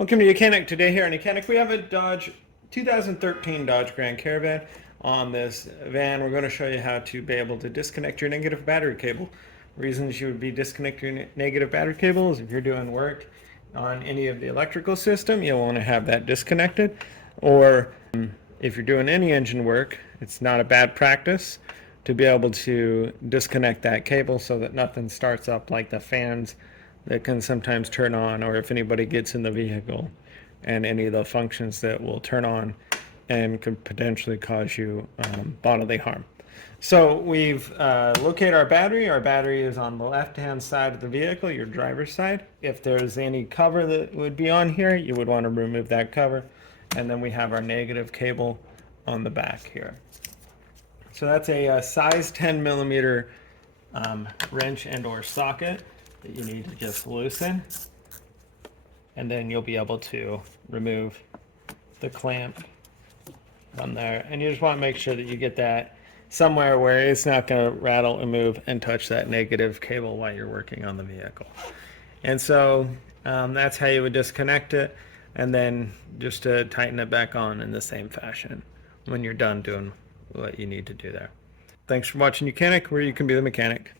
Welcome to YOUCANIC. Today here on YOUCANIC we have a 2013 Dodge Grand Caravan. On this van we're going to show you how to be able to disconnect your negative battery cable. Reasons you would be disconnecting your negative battery cable is if you're doing work on any of the electrical system, you'll want to have that disconnected. Or if you're doing any engine work, it's not a bad practice to be able to disconnect that cable so that nothing starts up, like the fans that can sometimes turn on, or if anybody gets in the vehicle, and any of the functions that will turn on and could potentially cause you bodily harm. So we've located our battery. Our battery is on the left-hand side of the vehicle, your driver's side. If there's any cover that would be on here, you would want to remove that cover. And then we have our negative cable on the back here. So that's a size 10 millimeter wrench and or socket that you need to just loosen, and then you'll be able to remove the clamp from there. And you just want to make sure that you get that somewhere where it's not going to rattle and move and touch that negative cable while you're working on the vehicle. And so that's how you would disconnect it, and then just to tighten it back on in the same fashion when you're done doing what you need to do there. Thanks for watching YOUCANIC, where you can be the mechanic.